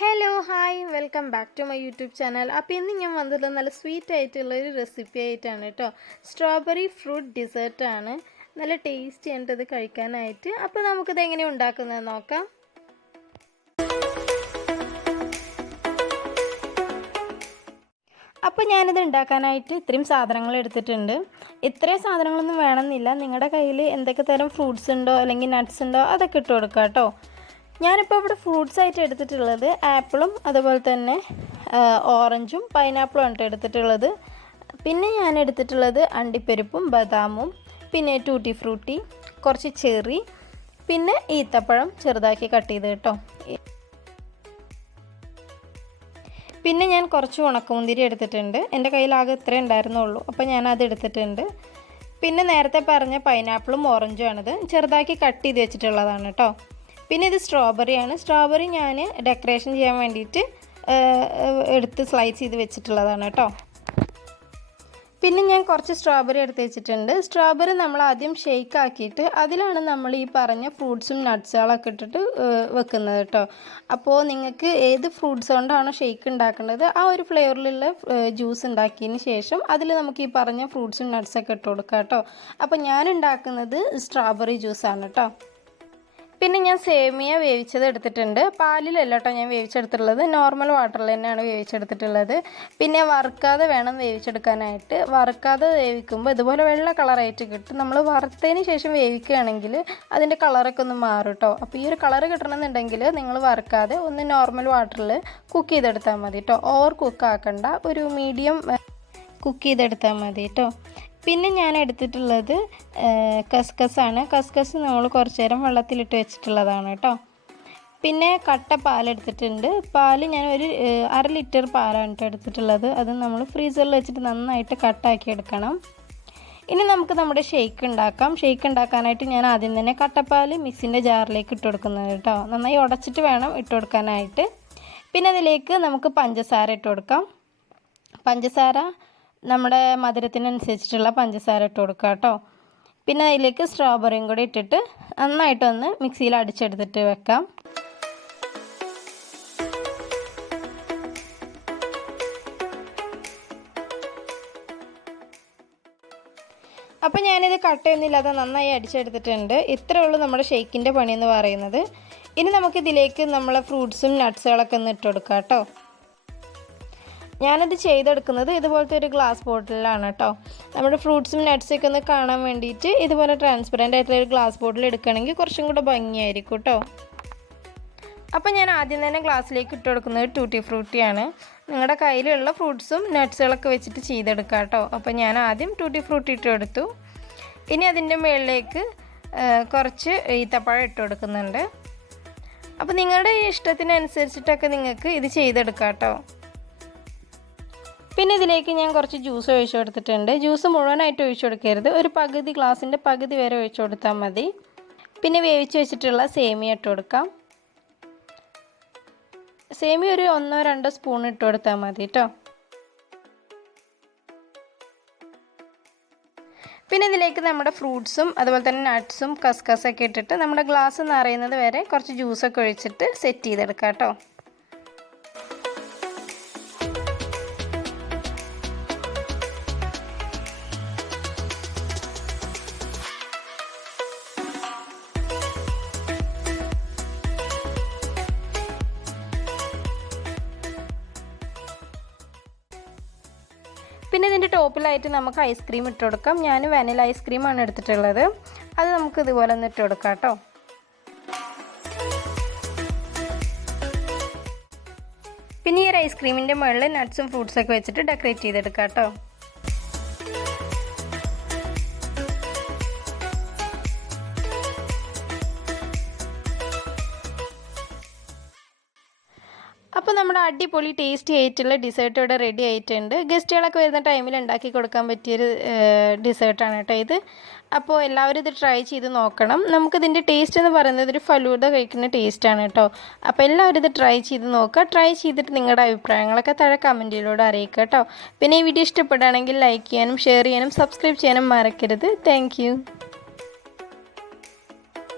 Hello hi welcome back to my YouTube channel. അപ്പോൾ ഇന്ന് ഞാൻ വന്നിട്ടുള്ളത് നല്ല സ്വീറ്റ് ആയിട്ടുള്ളൊരു റെസിപ്പി ആയിട്ടാണ് കേട്ടോ. സ്ട്രോബെറി ഫ്രൂട്ട് ഡിസേർട്ടാണ്. നല്ല ടേസ്റ്റി ആണ് ഇത് കഴിക്കാനായിട്ട്. അപ്പോൾ നമുക്കിത് എങ്ങനെയാണ് ഉണ്ടാക്കുന്നത് നോക്കാം. അപ്പോൾ ഞാനിത് ഉണ്ടാക്കാനായിട്ട് ഇത്രയും സാധനങ്ങൾ എടുത്തിട്ടുണ്ട്. ഇത്രയും സാധനങ്ങളൊന്നും വേണമെന്നില്ല. നിങ്ങളുടെ കയ്യിൽ എന്തൊക്കെ തരം ഫ്രൂട്ട്സ് ഉണ്ടോ അല്ലെങ്കിൽ നട്ട്സ് ഉണ്ടോ അതൊക്കെ ഇട്ട് കൊടുക്കുക കേട്ടോ. ഞാനിപ്പോൾ ഇവിടെ ഫ്രൂട്ട്സ് ആയിട്ട് എടുത്തിട്ടുള്ളത് ആപ്പിളും അതുപോലെ തന്നെ ഓറഞ്ചും പൈനാപ്പിളും ആണ് എടുത്തിട്ടുള്ളത്. പിന്നെ ഞാൻ എടുത്തിട്ടുള്ളത് അണ്ടിപ്പരിപ്പും ബദാമും പിന്നെ ടൂട്ടി ഫ്രൂട്ടി, കുറച്ച് ചെറി, പിന്നെ ഈത്തപ്പഴം ചെറുതാക്കി കട്ട് ചെയ്ത് കേട്ടോ. പിന്നെ ഞാൻ കുറച്ച് ഉണക്കമുന്തിരി എടുത്തിട്ടുണ്ട്. എൻ്റെ കയ്യിലാകെ ഇത്രേ ഉണ്ടായിരുന്നുള്ളൂ, അപ്പോൾ ഞാനത് എടുത്തിട്ടുണ്ട്. പിന്നെ നേരത്തെ പറഞ്ഞ പൈനാപ്പിളും ഓറഞ്ചും ആണിത്, ചെറുതാക്കി കട്ട് ചെയ്ത് വെച്ചിട്ടുള്ളതാണ് കേട്ടോ. പിന്നെ ഇത് സ്ട്രോബെറിയാണ്. സ്ട്രോബെറി ഞാൻ ഡെക്കറേഷൻ ചെയ്യാൻ വേണ്ടിയിട്ട് എടുത്ത് സ്ലൈസ് ചെയ്ത് വെച്ചിട്ടുള്ളതാണ് കേട്ടോ. പിന്നെ ഞാൻ കുറച്ച് സ്ട്രോബെറി എടുത്ത് വെച്ചിട്ടുണ്ട്. സ്ട്രോബെറി നമ്മൾ ആദ്യം ഷേക്ക് ആക്കിയിട്ട് അതിലാണ് നമ്മൾ ഈ പറഞ്ഞ ഫ്രൂട്ട്സും നട്ട്സുകളൊക്കെ ഇട്ടിട്ട് വെക്കുന്നത് കേട്ടോ. അപ്പോൾ നിങ്ങൾക്ക് ഏത് ഫ്രൂട്ട്സ് കൊണ്ടാണോ ഷേക്ക് ഉണ്ടാക്കേണ്ടത് ആ ഒരു ഫ്ലേവറിലുള്ള ജ്യൂസ് ഉണ്ടാക്കിയതിന് ശേഷം അതിൽ നമുക്ക് ഈ പറഞ്ഞ ഫ്രൂട്ട്സും നട്ട്സൊക്കെ ഇട്ട് കൊടുക്കാം കേട്ടോ. അപ്പോൾ ഞാൻ ഉണ്ടാക്കുന്നത് സ്ട്രോബെറി ജ്യൂസാണ് കേട്ടോ. പിന്നെ ഞാൻ സേമിയ വേവിച്ചത് എടുത്തിട്ടുണ്ട്. പാലിലല്ല കേട്ടോ ഞാൻ വേവിച്ചെടുത്തിട്ടുള്ളത്, നോർമൽ വാട്ടറിൽ തന്നെയാണ് വേവിച്ചെടുത്തിട്ടുള്ളത്. പിന്നെ വറുക്കാതെ വേണം വേവിച്ചെടുക്കാനായിട്ട്. വറുക്കാതെ വേവിക്കുമ്പോൾ ഇതുപോലെ വെള്ള കളറായിട്ട് കിട്ടും. നമ്മൾ വറുത്തതിന് ശേഷം വേവിക്കുകയാണെങ്കിൽ അതിൻ്റെ കളറൊക്കെ ഒന്ന് മാറും കേട്ടോ. അപ്പോൾ ഈ ഒരു കളർ കിട്ടണമെന്നുണ്ടെങ്കിൽ നിങ്ങൾ വറുക്കാതെ ഒന്ന് നോർമൽ വാട്ടറിൽ കുക്ക് ചെയ്തെടുത്താൽ മതി കേട്ടോ. ഓവർ കുക്ക് ആക്കണ്ട, ഒരു മീഡിയം കുക്ക് ചെയ്തെടുത്താൽ മതി കേട്ടോ. പിന്നെ ഞാൻ എടുത്തിട്ടുള്ളത് കസ്കസാണ്. കസ്കസ് നമ്മൾ കുറച്ച് നേരം വെള്ളത്തിലിട്ട് വെച്ചിട്ടുള്ളതാണ് കേട്ടോ. പിന്നെ കട്ട പാലെടുത്തിട്ടുണ്ട്. പാൽ ഞാൻ ഒരു 1/2 ലിറ്റർ പാലാണ് കേട്ടോ എടുത്തിട്ടുള്ളത്. അത് നമ്മൾ ഫ്രീസറിൽ വെച്ചിട്ട് നന്നായിട്ട് കട്ടാക്കി എടുക്കണം. ഇനി നമുക്ക് നമ്മുടെ ഷേക്ക് ഉണ്ടാക്കാം. ഷേക്ക് ഉണ്ടാക്കാനായിട്ട് ഞാൻ ആദ്യം തന്നെ കട്ടപ്പാൽ മിക്സിൻ്റെ ജാറിലേക്ക് ഇട്ട് കൊടുക്കുന്നത് കേട്ടോ. നന്നായി ഉടച്ചിട്ട് വേണം ഇട്ട് കൊടുക്കാനായിട്ട്. പിന്നെ അതിലേക്ക് നമുക്ക് പഞ്ചസാര ഇട്ട് കൊടുക്കാം. പഞ്ചസാര നമ്മുടെ മധുരത്തിനനുസരിച്ചിട്ടുള്ള പഞ്ചസാര ഇട്ട് കൊടുക്കുക കേട്ടോ. പിന്നെ അതിലേക്ക് സ്ട്രോബെറിയും കൂടി ഇട്ടിട്ട് നന്നായിട്ടൊന്ന് മിക്സിയിൽ അടിച്ചെടുത്തിട്ട് വെക്കാം. അപ്പോൾ ഞാനിത് കട്ടയൊന്നുമില്ലാതെ നന്നായി അടിച്ചെടുത്തിട്ടുണ്ട്. ഇത്രയേ ഉള്ളൂ നമ്മുടെ ഷേക്കിൻ്റെ പണിയെന്ന് പറയുന്നത്. ഇനി നമുക്കിതിലേക്ക് നമ്മളെ ഫ്രൂട്ട്സും നട്ട്സുകളൊക്കെ ഒന്ന് ഇട്ട് കൊടുക്കാം കേട്ടോ. ഞാനത് ചെയ്തെടുക്കുന്നത് ഇതുപോലത്തെ ഒരു ഗ്ലാസ് ബോട്ടിലാണ് കേട്ടോ. നമ്മുടെ ഫ്രൂട്ട്സും നട്ട്സൊക്കെ ഒന്ന് കാണാൻ വേണ്ടിയിട്ട് ഇതുപോലെ ട്രാൻസ്പെറൻ്റ് ആയിട്ടുള്ള ഒരു ഗ്ലാസ് ബോട്ടിൽ എടുക്കുകയാണെങ്കിൽ കുറച്ചും കൂടെ ഭംഗിയായിരിക്കും കേട്ടോ. അപ്പോൾ ഞാൻ ആദ്യം തന്നെ ഗ്ലാസ്സിലേക്ക് ഇട്ട് കൊടുക്കുന്നത് ടൂട്ടി ഫ്രൂട്ടിയാണ്. നിങ്ങളുടെ കയ്യിലുള്ള ഫ്രൂട്ട്സും നട്ട്സുകളൊക്കെ വെച്ചിട്ട് ചെയ്തെടുക്കാം കേട്ടോ. അപ്പോൾ ഞാൻ ആദ്യം ടൂട്ടി ഫ്രൂട്ടി ഇട്ട് കൊടുത്തു. ഇനി അതിൻ്റെ മുകളിലേക്ക് കുറച്ച് ഈത്തപ്പഴം ഇട്ട് കൊടുക്കുന്നുണ്ട്. അപ്പോൾ നിങ്ങളുടെ ഇഷ്ടത്തിനനുസരിച്ചിട്ടൊക്കെ നിങ്ങൾക്ക് ഇത് ചെയ്തെടുക്കാം കേട്ടോ. പിന്നെ ഇതിലേക്ക് ഞാൻ കുറച്ച് ജ്യൂസ് ഒഴിച്ചു കൊടുത്തിട്ടുണ്ട്. ജ്യൂസ് മുഴുവനായിട്ട് ഒഴിച്ചു കൊടുക്കരുത്, ഒരു പകുതി ഗ്ലാസിൻ്റെ പകുതി വരെ ഒഴിച്ചു കൊടുത്താൽ മതി. പിന്നെ വേവിച്ച് വെച്ചിട്ടുള്ള സേമിയ ഇട്ട് കൊടുക്കാം. സേമിയ ഒരു 1-2 സ്പൂൺ ഇട്ട് കൊടുത്താൽ മതി കേട്ടോ. പിന്നെ ഇതിലേക്ക് നമ്മുടെ ഫ്രൂട്ട്സും അതുപോലെ തന്നെ നട്ട്സും കസ്കസൊക്കെ ഇട്ടിട്ട് നമ്മുടെ ഗ്ലാസ് നിറയുന്നത് വരെ കുറച്ച് ജ്യൂസൊക്കെ ഒഴിച്ചിട്ട് സെറ്റ് ചെയ്തെടുക്കാം കേട്ടോ. പിന്നെ ഇതിൻ്റെ ടോപ്പിലായിട്ട് നമുക്ക് ഐസ്ക്രീം ഇട്ട് കൊടുക്കാം. ഞാൻ വാനില ഐസ്ക്രീമാണ് എടുത്തിട്ടുള്ളത്. അത് നമുക്ക് ഇതുപോലെ ഒന്ന് ഇട്ട് കൊടുക്കാം കേട്ടോ. പിന്നെ ഈ ഒരു ഐസ്ക്രീമിൻ്റെ മുകളിൽ നട്ട്സും ഫ്രൂട്ട്സൊക്കെ വെച്ചിട്ട് ഡെക്കറേറ്റ് ചെയ്തെടുക്കാം കേട്ടോ. അപ്പോൾ നമ്മുടെ അടിപൊളി ടേസ്റ്റി ആയിട്ടുള്ള ഡിസേർട്ട് ഇവിടെ റെഡി ആയിട്ടുണ്ട്. ഗസ്റ്റുകളൊക്കെ വരുന്ന ടൈമിൽ ഉണ്ടാക്കി കൊടുക്കാൻ പറ്റിയൊരു ഡിസേർട്ടാണ് കേട്ടോ ഇത്. അപ്പോൾ എല്ലാവരും ഇത് ട്രൈ ചെയ്ത് നോക്കണം. നമുക്കിതിൻ്റെ ടേസ്റ്റ് എന്ന് പറയുന്നത് ഒരു ഫലൂദ കഴിക്കുന്ന ടേസ്റ്റാണ് കേട്ടോ. അപ്പോൾ എല്ലാവരും ഇത് ട്രൈ ചെയ്ത് നോക്കുക. ട്രൈ ചെയ്തിട്ട് നിങ്ങളുടെ അഭിപ്രായങ്ങളൊക്കെ താഴെ കമൻറ്റിലൂടെ അറിയിക്കുക കേട്ടോ. പിന്നെ ഈ വീഡിയോ ഇഷ്ടപ്പെടുകയാണെങ്കിൽ ലൈക്ക് ചെയ്യാനും ഷെയർ ചെയ്യാനും സബ്സ്ക്രൈബ് ചെയ്യാനും മറക്കരുത്. താങ്ക്